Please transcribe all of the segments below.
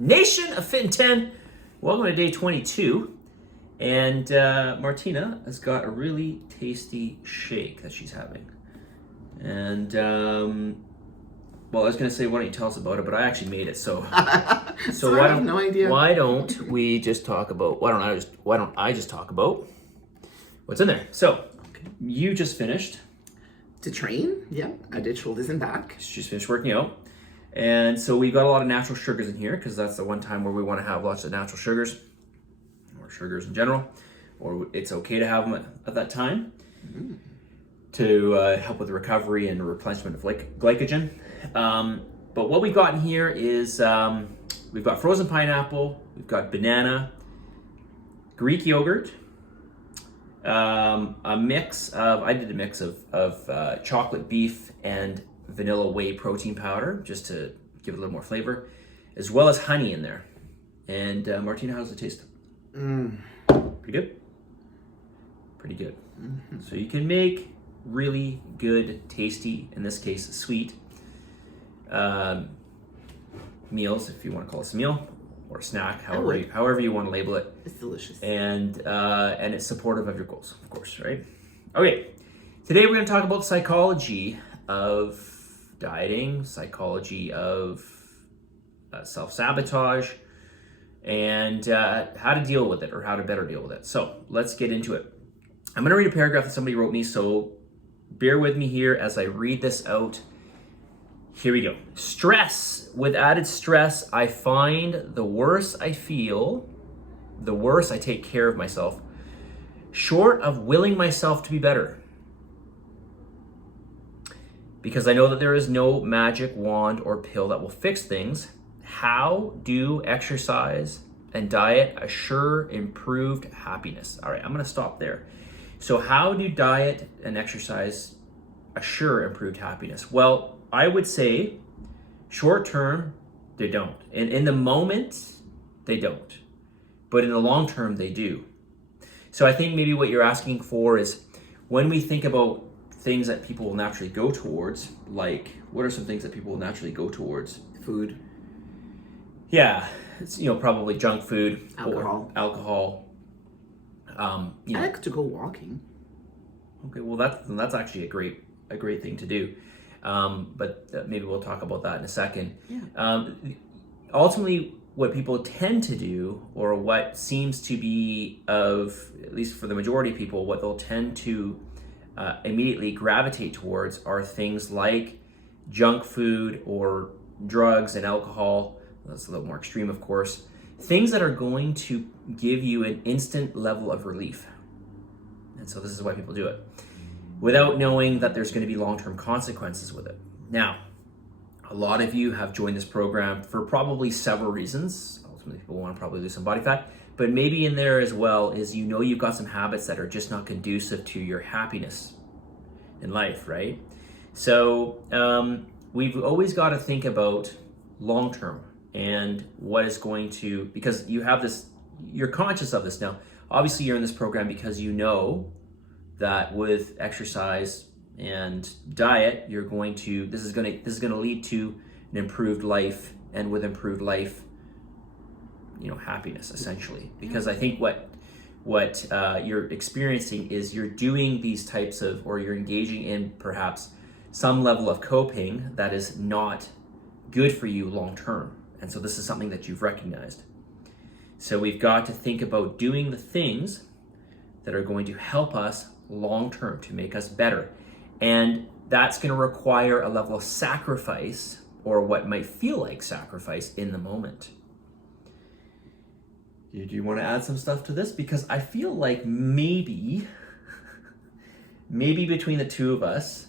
Nation of Fit in 10. Welcome to day 22. And Martina has got a really tasty shake that she's having. And, well, I was going to say, why don't you tell us about it? But I actually made it, so I have no idea. Why don't we just talk about? Why don't I just talk about what's in there? So, you just finished. To train, yeah, I did shoulders and back. She's finished working out. And so we've got a lot of natural sugars in here because that's the one time where we want to have lots of natural sugars, or sugars in general, or it's okay to have them at that time to help with the recovery and replenishment of glycogen. But what we've got in here is we've got frozen pineapple, we've got banana, Greek yogurt, I did a mix of chocolate beef and vanilla whey protein powder just to give it a little more flavor, as well as honey in there. And Martina, how's it taste? Pretty good? Pretty good. Mm-hmm. So you can make really good, tasty, in this case, sweet meals, if you want to call this a meal, or a snack, however you want to label it. It's delicious. And it's supportive of your goals, of course, right? Okay, today we're going to talk about psychology of dieting, psychology of self-sabotage, and how to deal with it, or how to better deal with it. So let's get into it. I'm going to read a paragraph that somebody wrote me, so bear with me here as I read this out. Here we go. Stress. With added stress, I find the worse I feel, the worse I take care of myself, short of willing myself to be better. Because I know that there is no magic wand or pill that will fix things. How do exercise and diet assure improved happiness? All right, I'm going to stop there. So how do diet and exercise assure improved happiness? Well, I would say short term, they don't. In the moment, they don't. But in the long term, they do. So I think maybe what you're asking for is when we think about things that people will naturally go towards, like what are some things that people will naturally go towards? Food. Yeah, it's, probably junk food, alcohol. I like to go walking. Okay, well that's actually a great thing to do, but maybe we'll talk about that in a second. Yeah. Ultimately, what people tend to do, or what seems to be at least for the majority of people, what they'll tend to immediately gravitate towards are things like junk food or drugs and alcohol. That's a little more extreme, of course. Things that are going to give you an instant level of relief. And so this is why people do it, without knowing that there's going to be long-term consequences with it. Now, a lot of you have joined this program for probably several reasons. Ultimately, people want to probably lose some body fat, but maybe in there as well is you've got some habits that are just not conducive to your happiness in life, right? So we've always got to think about long-term and what is going to, because you have this, you're conscious of this now. Obviously, you're in this program because you know that with exercise and diet, this is going to lead to an improved life, and with improved life, happiness, essentially. Because I think what you're experiencing is you're doing these types of, or you're engaging in perhaps some level of coping that is not good for you long term. And so this is something that you've recognized. So we've got to think about doing the things that are going to help us long term, to make us better. And that's going to require a level of sacrifice, or what might feel like sacrifice in the moment. Do you want to add some stuff to this? Because I feel like maybe between the two of us,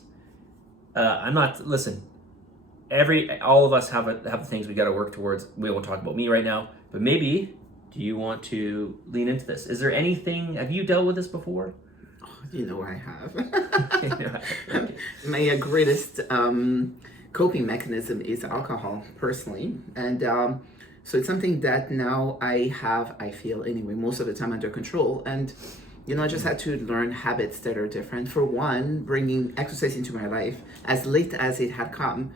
all of us have things we got to work towards. We won't talk about me right now, but maybe, do you want to lean into this? Is there anything, have you dealt with this before? Oh, I have. My greatest coping mechanism is alcohol, personally. And so it's something that now I feel anyway, most of the time under control. And, I just had to learn habits that are different. For one, bringing exercise into my life as late as it had come,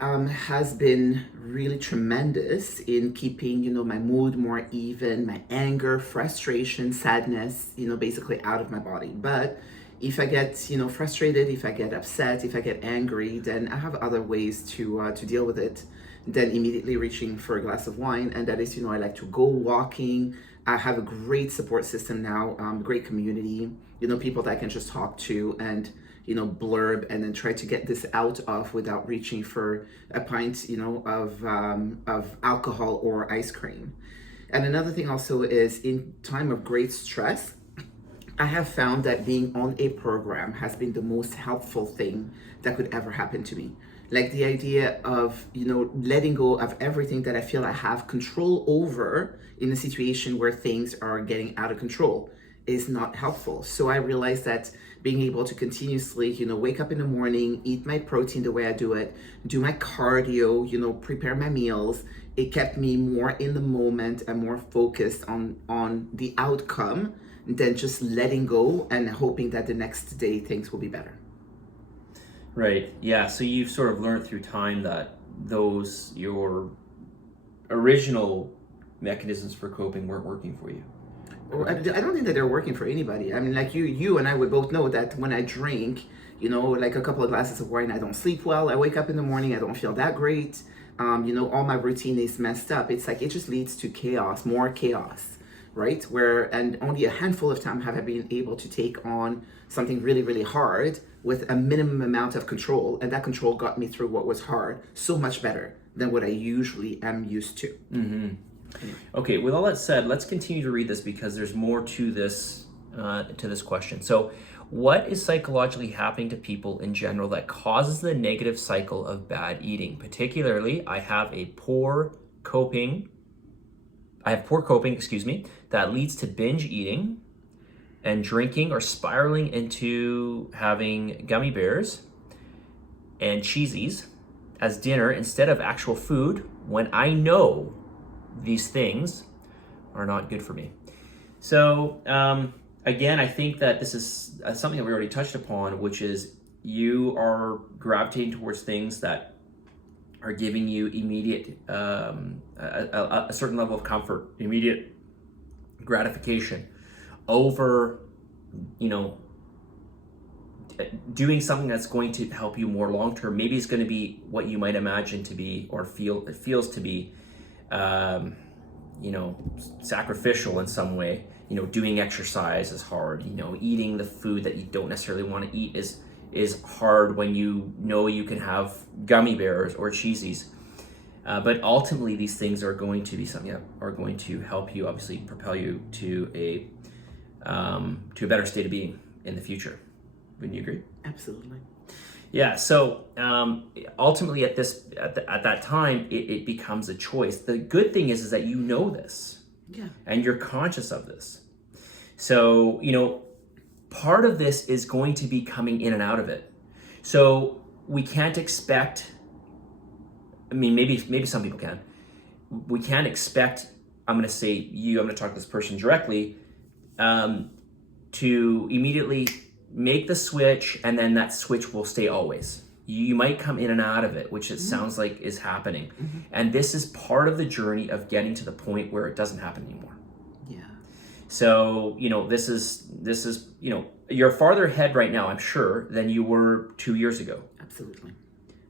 has been really tremendous in keeping, my mood more even, my anger, frustration, sadness, basically out of my body. But if I get, frustrated, if I get upset, if I get angry, then I have other ways to deal with it than immediately reaching for a glass of wine. And that is, I like to go walking. I have a great support system now, great community, people that I can just talk to and blurb and then try to get this out of without reaching for a pint, of alcohol or ice cream. And another thing also is in time of great stress, I have found that being on a program has been the most helpful thing that could ever happen to me. Like the idea of, letting go of everything that I feel I have control over in a situation where things are getting out of control is not helpful. So I realized that being able to continuously, wake up in the morning, eat my protein the way I do it, do my cardio, prepare my meals, it kept me more in the moment and more focused on the outcome than just letting go and hoping that the next day things will be better. Right. Yeah. So you've sort of learned through time that your original mechanisms for coping weren't working for you. I don't think that they're working for anybody. I mean, like you and I would both know that when I drink, like a couple of glasses of wine, I don't sleep well. I wake up in the morning, I don't feel that great. All my routine is messed up. It's like it just leads to chaos, more chaos, right? And only a handful of times have I been able to take on something really, really hard with a minimum amount of control, and that control got me through what was hard so much better than what I usually am used to. Mm-hmm. Okay, with all that said, let's continue to read this because there's more to this question. So, what is psychologically happening to people in general that causes the negative cycle of bad eating? Particularly, I have poor coping, that leads to binge eating and drinking or spiraling into having gummy bears and cheesies as dinner instead of actual food when I know these things are not good for me. So again, I think that this is something that we already touched upon, which is you are gravitating towards things that are giving you immediate, a certain level of comfort, immediate gratification over, doing something that's going to help you more long-term. Maybe it's going to be what you might imagine to be or it feels to be sacrificial in some way. Doing exercise is hard. Eating the food that you don't necessarily want to eat is hard when you know you can have gummy bears or cheesies. But ultimately, these things are going to be something that are going to help you, obviously, propel you to a better state of being in the future. Wouldn't you agree? Absolutely. Yeah, so ultimately at that time, it becomes a choice. The good thing is that you know this. Yeah. And you're conscious of this. So, part of this is going to be coming in and out of it. So we can't expect, maybe some people can. We can't expect, I'm going to talk to this person directly, to immediately make the switch, and then that switch will stay always. You might come in and out of it, which it sounds like is happening. Mm-hmm. And this is part of the journey of getting to the point where it doesn't happen anymore. Yeah. So, this is, you're farther ahead right now, I'm sure, than you were 2 years ago. Absolutely.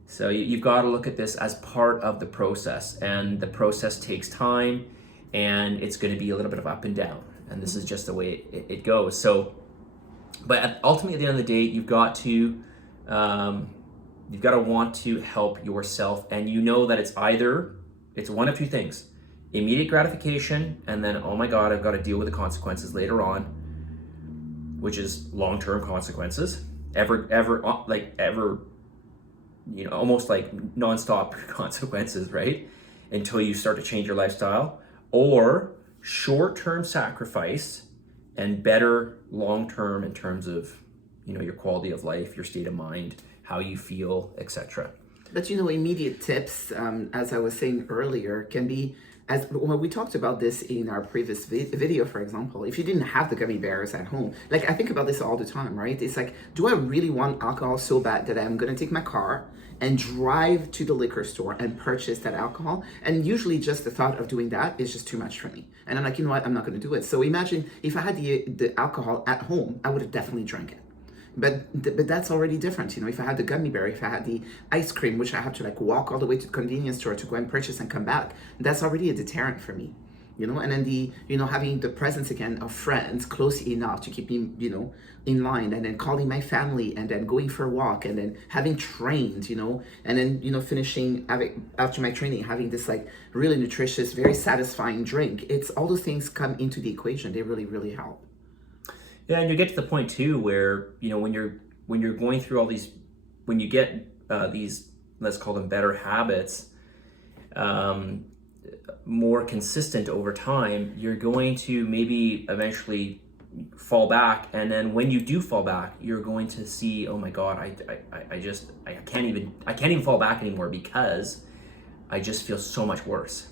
So you've got to look at this as part of the process, and the process takes time, and it's going to be a little bit of up and down. And this is just the way it goes. So, but ultimately, at the end of the day, you've got to want to help yourself, and that it's one of two things: immediate gratification, and then, oh my God, I've got to deal with the consequences later on, which is long-term consequences, almost like nonstop consequences, right? Until you start to change your lifestyle, or short-term sacrifice and better long-term in terms of, your quality of life, your state of mind, how you feel, etc. But immediate tips, as I was saying earlier, can be, when we talked about this in our previous video, for example, if you didn't have the gummy bears at home, like I think about this all the time, right? It's like, do I really want alcohol so bad that I'm going to take my car and drive to the liquor store and purchase that alcohol. And usually just the thought of doing that is just too much for me. And I'm like, you know what, I'm not going to do it. So imagine if I had the alcohol at home, I would have definitely drank it. But that's already different. If I had the gummy bear, if I had the ice cream, which I have to like walk all the way to the convenience store to go and purchase and come back, that's already a deterrent for me. And then having the presence again of friends close enough to keep me, in line, and then calling my family, and then going for a walk, and then having trained, and then, finishing after my training, having this like really nutritious, very satisfying drink. It's all those things come into the equation. They really, really help. Yeah, and you get to the point too where, when you're going through all these, when you get these, let's call them better habits, more consistent over time, you're going to maybe eventually fall back, and then when you do fall back, you're going to see, oh my God, I can't even fall back anymore because I just feel so much worse.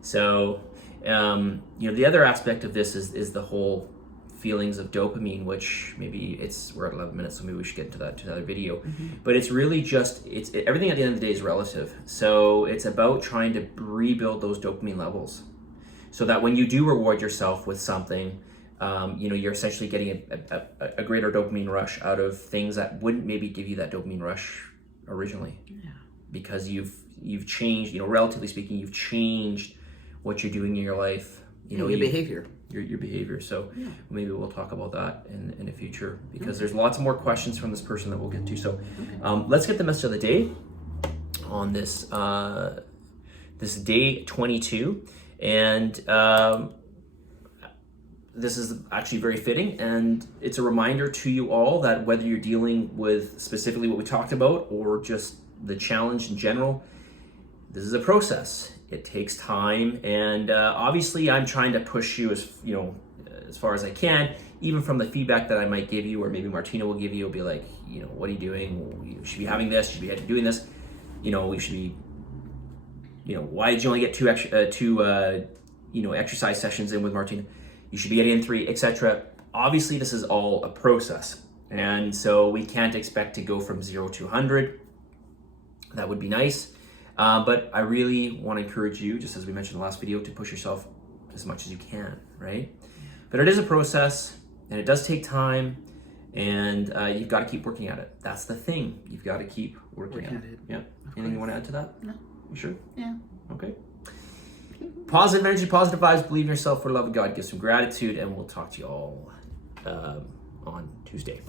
So the other aspect of this is the whole feelings of dopamine, which we're at 11 minutes, so maybe we should get into that to another video. Mm-hmm. But it's really just, everything at the end of the day is relative. So it's about trying to rebuild those dopamine levels so that when you do reward yourself with something, you're essentially getting a greater dopamine rush out of things that wouldn't maybe give you that dopamine rush originally. Yeah. Because you've changed, relatively speaking, you've changed what you're doing in your life. Your behavior. Your behavior. So maybe we'll talk about that in the future, because there's lots more questions from this person that we'll get to. So let's get the message of the day on this this day 22, and this is actually very fitting, and it's a reminder to you all that whether you're dealing with specifically what we talked about or just the challenge in general, this is a process. It takes time, and obviously I'm trying to push you as far as I can, even from the feedback that I might give you, or maybe Martina will give you. Will be like, what are you doing? You should be having this. You should be doing this. We should be. Why did you only get two exercise sessions in with Martina? You should be getting in 3, etc. Obviously, this is all a process, and so we can't expect to go from 0 to 100. That would be nice. But I really want to encourage you, just as we mentioned in the last video, to push yourself as much as you can, right? But it is a process, and it does take time, and you've got to keep working at it. That's the thing. You've got to keep working at it. Yeah. Anything you want to add to that? No. You sure? Yeah. Okay. Positive energy, positive vibes, believe in yourself, for the love of God, give some gratitude, and we'll talk to you all on Tuesday.